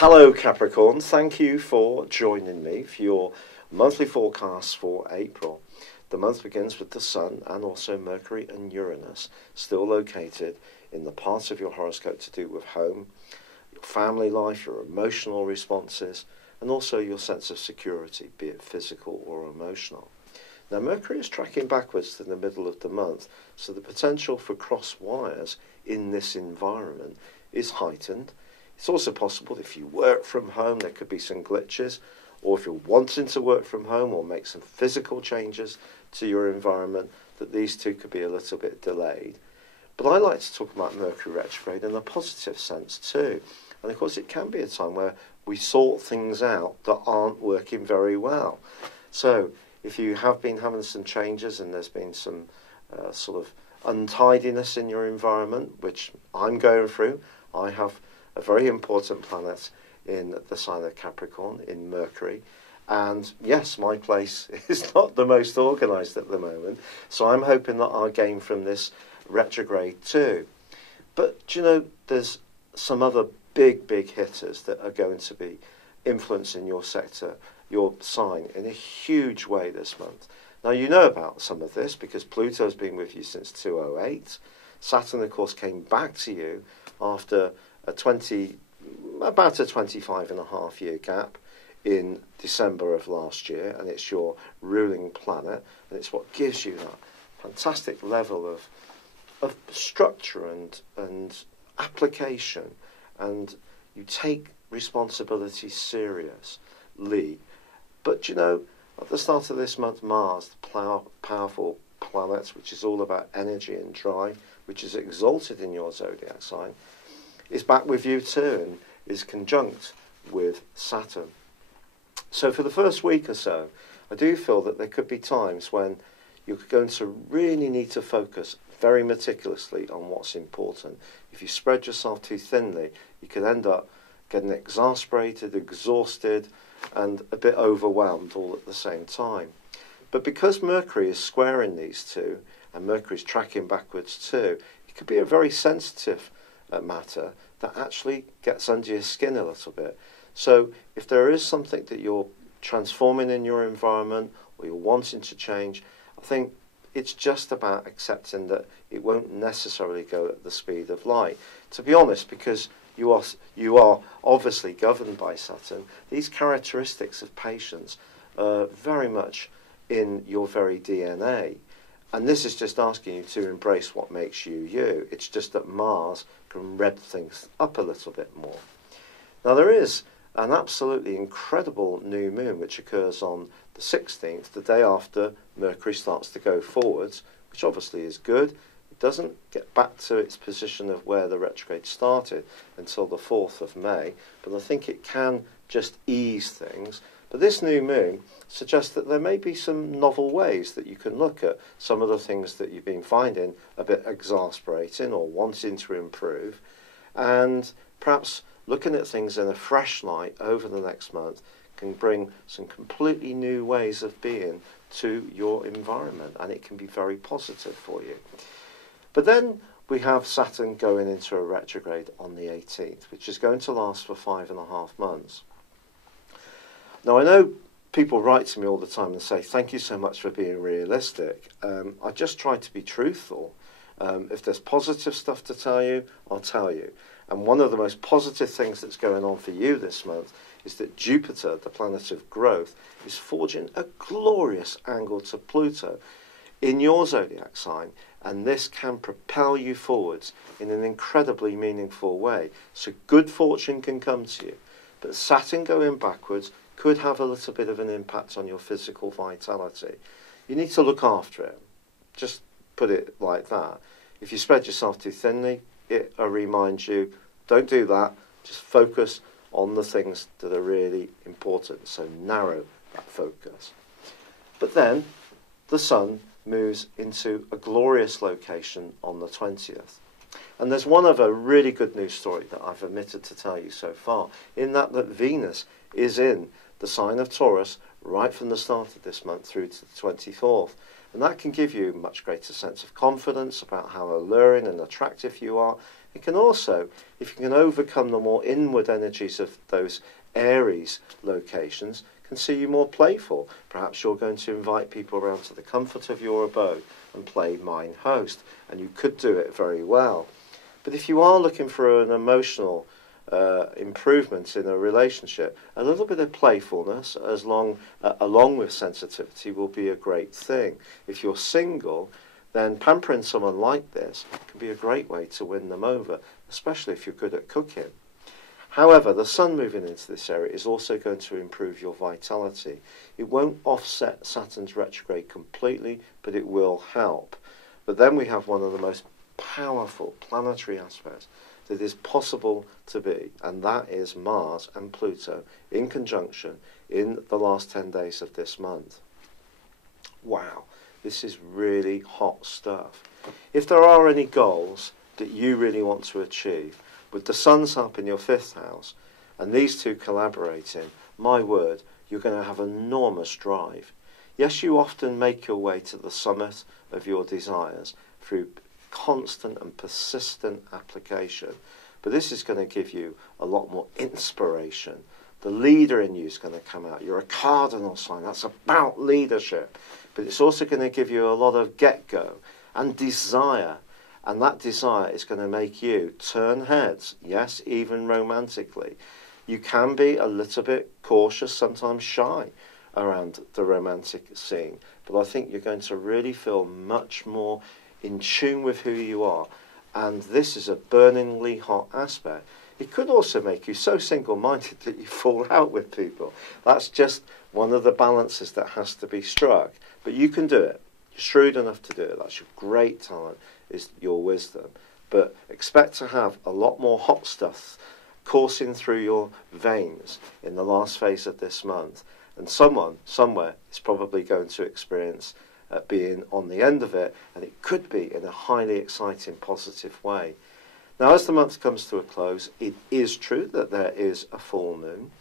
Hello Capricorn, thank you for joining me for your monthly forecast for April. The month begins with the Sun and also Mercury and Uranus still located in the parts of your horoscope to do with home, your family life, your emotional responses, and also your sense of security, be it physical or emotional. Now Mercury is tracking backwards to the middle of the month, so the potential for cross wires in this environment is heightened. It's also possible if you work from home, there could be some glitches, or if you're wanting to work from home or make some physical changes to your environment, that these two could be a little bit delayed. But I like to talk about Mercury retrograde in a positive sense too. And of course it can be a time where we sort things out that aren't working very well. So if you have been having some changes and there's been some sort of untidiness in your environment, which I'm going through, I have a very important planet in the sign of Capricorn, in Mercury. And yes, my place is not the most organised at the moment, so I'm hoping that I'll gain from this retrograde too. But do you know, there's some other big hitters that are going to be influencing your sector, your sign, in a huge way this month. Now you know about some of this because Pluto's been with you since 2008. Saturn, of course, came back to you after about a 25.5 year gap in December of last year, and it's your ruling planet, and it's what gives you that fantastic level of structure and application, and you take responsibility seriously. But you know, at the start of this month, Mars, the powerful planet, which is all about energy and drive, which is exalted in your zodiac sign, is back with you too and is conjunct with Saturn. So for the first week or so, I do feel that there could be times when you're going to really need to focus very meticulously on what's important. If you spread yourself too thinly, you could end up getting exasperated, exhausted, and a bit overwhelmed all at the same time. But because Mercury is squaring these two, and Mercury is tracking backwards too, it could be a very sensitive matter that actually gets under your skin a little bit. So if there is something that you're transforming in your environment or you're wanting to change, I think it's just about accepting that it won't necessarily go at the speed of light. To be honest, because you are obviously governed by Saturn, these characteristics of patience are very much in your very DNA. And this is just asking you to embrace what makes you you. It's just that Mars can rev things up a little bit more. Now there is an absolutely incredible new moon which occurs on the 16th, the day after Mercury starts to go forwards, which obviously is good. It doesn't get back to its position of where the retrograde started until the 4th of May, but I think it can just ease things. But this new moon suggests that there may be some novel ways that you can look at some of the things that you've been finding a bit exasperating or wanting to improve, and perhaps looking at things in a fresh light over the next month can bring some completely new ways of being to your environment, and it can be very positive for you. But then we have Saturn going into a retrograde on the 18th, which is going to last for 5.5 months. Now, I know people write to me all the time and say, thank you so much for being realistic. I just try to be truthful. If there's positive stuff to tell you, I'll tell you. And one of the most positive things that's going on for you this month is that Jupiter, the planet of growth, is forging a glorious angle to Pluto in your zodiac sign. And this can propel you forwards in an incredibly meaningful way. So good fortune can come to you. But Saturn going backwards could have a little bit of an impact on your physical vitality. You need to look after it. Just put it like that. If you spread yourself too thinly, it'll remind you, don't do that. Just focus on the things that are really important. So narrow that focus. But then the Sun moves into a glorious location on the 20th. And there's one other really good news story that I've omitted to tell you so far, in that Venus is in the sign of Taurus right from the start of this month through to the 24th. And that can give you a much greater sense of confidence about how alluring and attractive you are. It can also, if you can overcome the more inward energies of those Aries locations, can see you more playful. Perhaps you're going to invite people around to the comfort of your abode and play mine host, and you could do it very well. But if you are looking for an emotional improvement in a relationship, a little bit of playfulness along with sensitivity will be a great thing. If you're single, then pampering someone like this can be a great way to win them over, especially if you're good at cooking. However, the sun moving into this area is also going to improve your vitality. It won't offset Saturn's retrograde completely, but it will help. But then we have one of the most powerful planetary aspects that is possible to be, and that is Mars and Pluto in conjunction in the last 10 days of this month. Wow, this is really hot stuff. If there are any goals that you really want to achieve, with the sun's up in your 5th house and these two collaborating, my word, you're going to have enormous drive. Yes, you often make your way to the summit of your desires through constant and persistent application, but this is going to give you a lot more inspiration. The leader in you is going to come out. You're a cardinal sign. That's about leadership. But it's also going to give you a lot of get-go and desire. And that desire is going to make you turn heads, yes, even romantically. You can be a little bit cautious, sometimes shy around the romantic scene. But I think you're going to really feel much more in tune with who you are. And this is a burningly hot aspect. It could also make you so single-minded that you fall out with people. That's just one of the balances that has to be struck. But you can do it. You're shrewd enough to do it. That's your great talent, is your wisdom. But expect to have a lot more hot stuff coursing through your veins in the last phase of this month. And someone, somewhere, is probably going to experience being on the end of it, and it could be in a highly exciting, positive way. Now, as the month comes to a close, it is true that there is a full moon,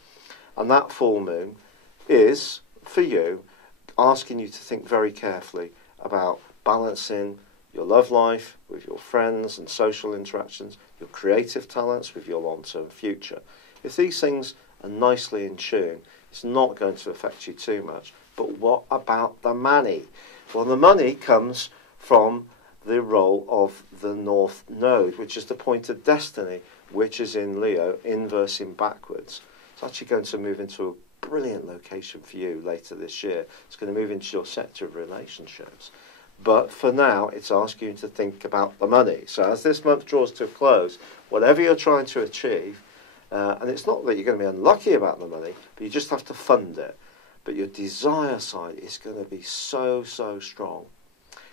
and that full moon is, for you, asking you to think very carefully about balancing your love life with your friends and social interactions, your creative talents with your long-term future. If these things are nicely in tune, it's not going to affect you too much. But what about the money? Well, the money comes from the role of the North Node, which is the point of destiny, which is in Leo, inversing backwards. It's actually going to move into a brilliant location for you later this year. It's going to move into your sector of relationships. But for now, it's asking you to think about the money. So as this month draws to a close, whatever you're trying to achieve, and it's not that you're going to be unlucky about the money, but you just have to fund it. But your desire side is going to be so, so strong.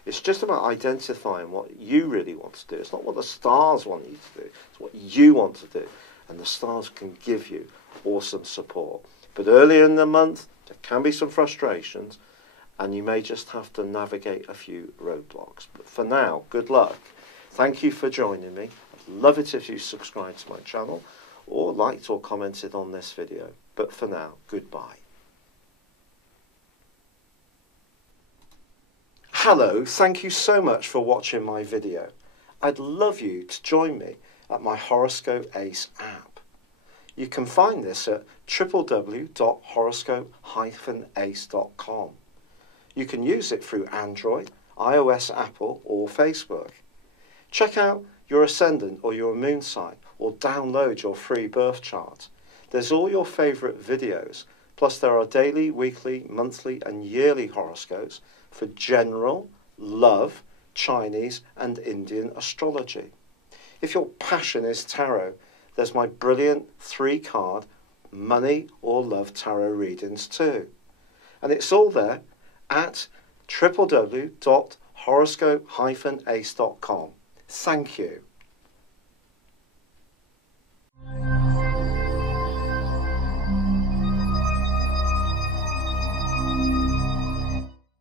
It's just about identifying what you really want to do. It's not what the stars want you to do. It's what you want to do. And the stars can give you awesome support. But earlier in the month, there can be some frustrations, and you may just have to navigate a few roadblocks. But for now, good luck. Thank you for joining me. I'd love it if you subscribed to my channel or liked or commented on this video. But for now, goodbye. Hello, thank you so much for watching my video. I'd love you to join me at my Horoscope Ace app. You can find this at www.horoscope-ace.com. You can use it through Android, iOS, Apple or Facebook. Check out your ascendant or your moon sign or download your free birth chart. There's all your favourite videos, plus there are daily, weekly, monthly and yearly horoscopes for general, love, Chinese and Indian astrology. If your passion is tarot, there's my brilliant 3-card money or love tarot readings too. And it's all there at www.horoscope-ace.com. Thank you.